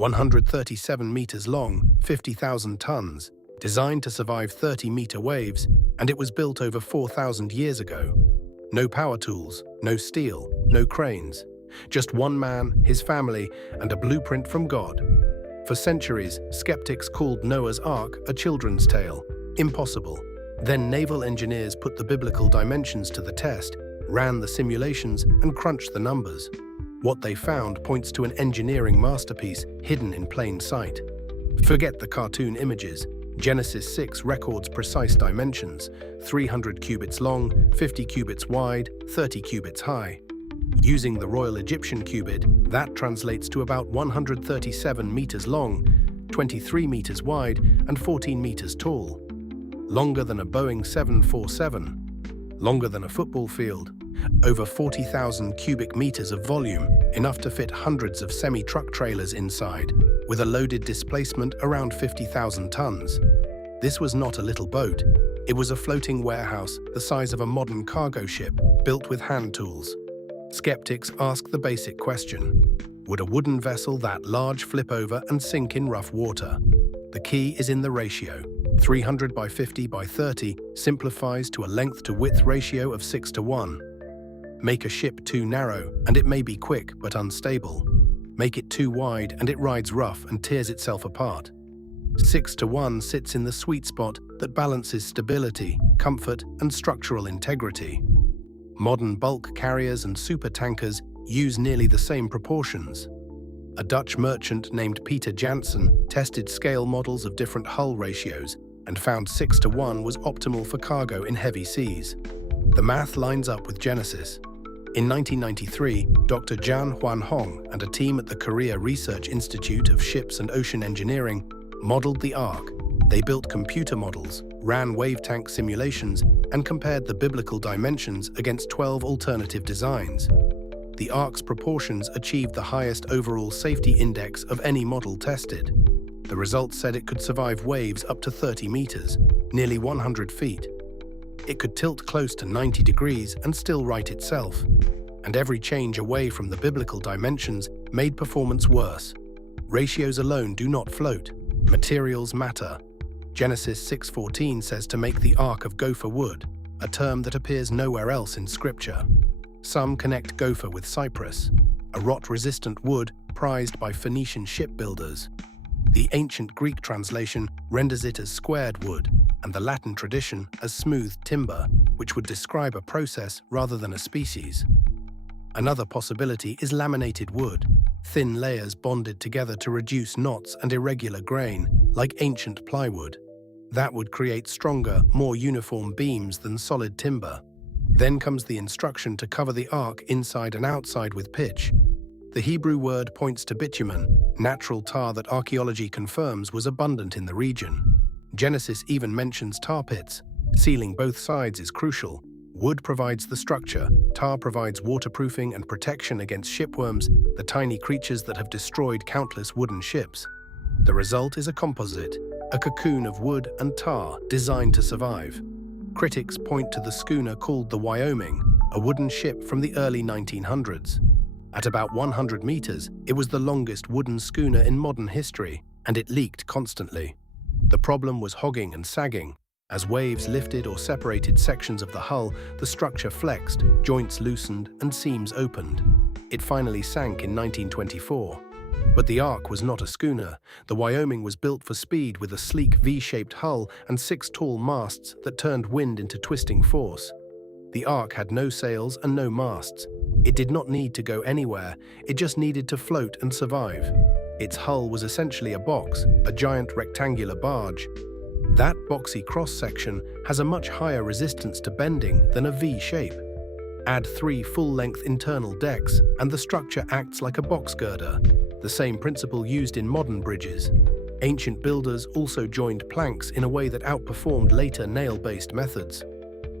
137 meters long, 50,000 tons, designed to survive 30-meter waves, and it was built over 4,000 years ago. No power tools, no steel, no cranes. Just one man, his family, and a blueprint from God. For centuries, skeptics called Noah's Ark a children's tale, impossible. Then naval engineers put the biblical dimensions to the test, ran the simulations, and crunched the numbers. What they found points to an engineering masterpiece hidden in plain sight. Forget the cartoon images. Genesis 6 records precise dimensions: 300 cubits long, 50 cubits wide, 30 cubits high. Using the Royal Egyptian cubit, that translates to about 137 meters long, 23 meters wide, and 14 meters tall. Longer than a Boeing 747. Longer than a football field. Over 40,000 cubic meters of volume, enough to fit hundreds of semi-truck trailers inside, with a loaded displacement around 50,000 tons. This was not a little boat. It was a floating warehouse the size of a modern cargo ship, built with hand tools. Skeptics ask the basic question: would a wooden vessel that large flip over and sink in rough water? The key is in the ratio. 300 by 50 by 30 simplifies to a length-to-width ratio of 6:1. Make a ship too narrow, and it may be quick but unstable. Make it too wide, and it rides rough and tears itself apart. 6:1 sits in the sweet spot that balances stability, comfort, and structural integrity. Modern bulk carriers and supertankers use nearly the same proportions. A Dutch merchant named Peter Janssen tested scale models of different hull ratios and found 6:1 was optimal for cargo in heavy seas. The math lines up with Genesis. In 1993, Dr. Jan Huan Hong and a team at the Korea Research Institute of Ships and Ocean Engineering modeled the Ark. They built computer models, ran wave tank simulations, and compared the biblical dimensions against 12 alternative designs. The Ark's proportions achieved the highest overall safety index of any model tested. The results said it could survive waves up to 30 meters, nearly 100 feet. It could tilt close to 90 degrees and still right itself. And every change away from the biblical dimensions made performance worse. Ratios alone do not float. Materials matter. Genesis 6:14 says to make the ark of gopher wood, a term that appears nowhere else in Scripture. Some connect gopher with cypress, a rot-resistant wood prized by Phoenician shipbuilders. The ancient Greek translation renders it as squared wood, and the Latin tradition as smooth timber, which would describe a process rather than a species. Another possibility is laminated wood, thin layers bonded together to reduce knots and irregular grain, like ancient plywood. That would create stronger, more uniform beams than solid timber. Then comes the instruction to cover the ark inside and outside with pitch. The Hebrew word points to bitumen, natural tar that archaeology confirms was abundant in the region. Genesis even mentions tar pits. Sealing both sides is crucial. Wood provides the structure, tar provides waterproofing and protection against shipworms, the tiny creatures that have destroyed countless wooden ships. The result is a composite, a cocoon of wood and tar designed to survive. Critics point to the schooner called the Wyoming, a wooden ship from the early 1900s. At about 100 meters, it was the longest wooden schooner in modern history, and it leaked constantly. The problem was hogging and sagging. As waves lifted or separated sections of the hull, the structure flexed, joints loosened, and seams opened. It finally sank in 1924. But the Ark was not a schooner. The Wyoming was built for speed with a sleek V-shaped hull and 6 tall masts that turned wind into twisting force. The Ark had no sails and no masts. It did not need to go anywhere, it just needed to float and survive. Its hull was essentially a box, a giant rectangular barge. That boxy cross-section has a much higher resistance to bending than a V shape. Add 3 full-length internal decks, and the structure acts like a box girder, the same principle used in modern bridges. Ancient builders also joined planks in a way that outperformed later nail-based methods.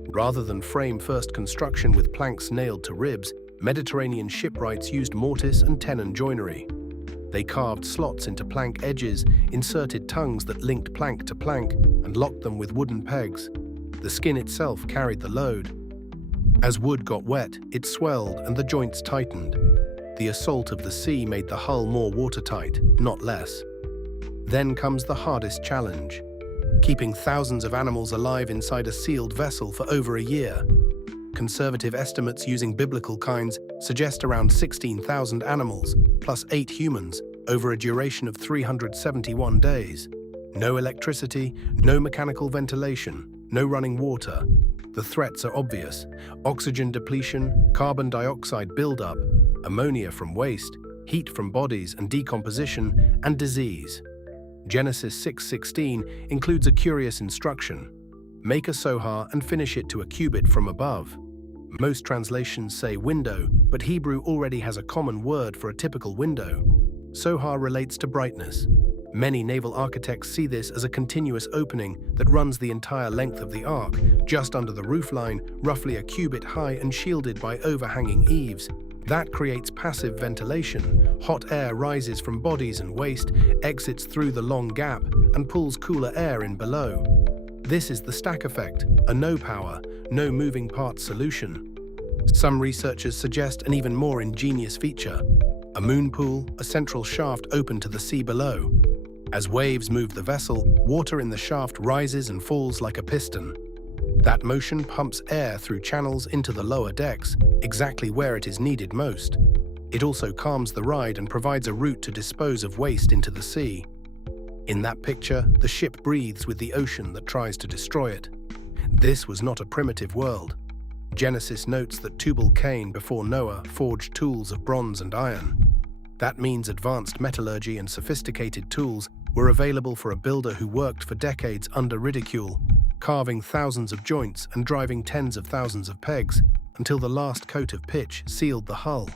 Rather than frame-first construction with planks nailed to ribs, Mediterranean shipwrights used mortise and tenon joinery. They carved slots into plank edges, inserted tongues that linked plank to plank, and locked them with wooden pegs. The skin itself carried the load. As wood got wet, it swelled and the joints tightened. The assault of the sea made the hull more watertight, not less. Then comes the hardest challenge: keeping thousands of animals alive inside a sealed vessel for over a year. Conservative estimates using biblical kinds suggest around 16,000 animals, plus 8 humans, over a duration of 371 days. No electricity, no mechanical ventilation, no running water. The threats are obvious: oxygen depletion, carbon dioxide buildup, ammonia from waste, heat from bodies and decomposition, and disease. Genesis 6:16 includes a curious instruction: make a Sohar and finish it to a cubit from above. Most translations say window, but Hebrew already has a common word for a typical window. Sohar relates to brightness. Many naval architects see this as a continuous opening that runs the entire length of the ark, just under the roofline, roughly a cubit high and shielded by overhanging eaves. That creates passive ventilation. Hot air rises from bodies and waste, exits through the long gap, and pulls cooler air in below. This is the stack effect, a no-power, no moving parts solution. Some researchers suggest an even more ingenious feature: a moon pool, a central shaft open to the sea below. As waves move the vessel, water in the shaft rises and falls like a piston. That motion pumps air through channels into the lower decks, exactly where it is needed most. It also calms the ride and provides a route to dispose of waste into the sea. In that picture, the ship breathes with the ocean that tries to destroy it. This was not a primitive world. Genesis notes that Tubal-Cain before Noah forged tools of bronze and iron. That means advanced metallurgy and sophisticated tools were available for a builder who worked for decades under ridicule, carving thousands of joints and driving tens of thousands of pegs until the last coat of pitch sealed the hull.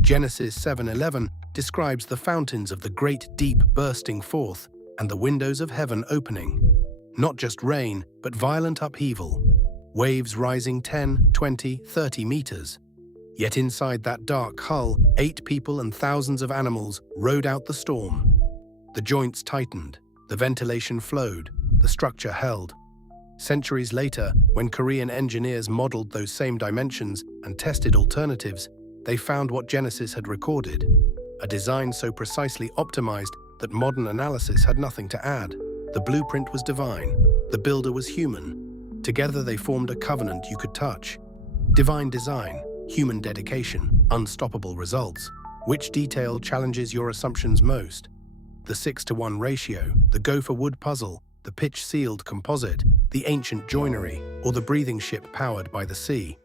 Genesis 7:11 describes the fountains of the great deep bursting forth and the windows of heaven opening. Not just rain, but violent upheaval. Waves rising 10, 20, 30 meters. Yet inside that dark hull, 8 people and thousands of animals rode out the storm. The joints tightened, the ventilation flowed, the structure held. Centuries later, when Korean engineers modeled those same dimensions and tested alternatives, they found what Genesis had recorded: a design so precisely optimized that modern analysis had nothing to add. The blueprint was divine. The builder was human. Together they formed a covenant you could touch. Divine design, human dedication, unstoppable results. Which detail challenges your assumptions most? The 6:1 ratio, the Gopher wood puzzle, the pitch-sealed composite, the ancient joinery, or the breathing ship powered by the sea?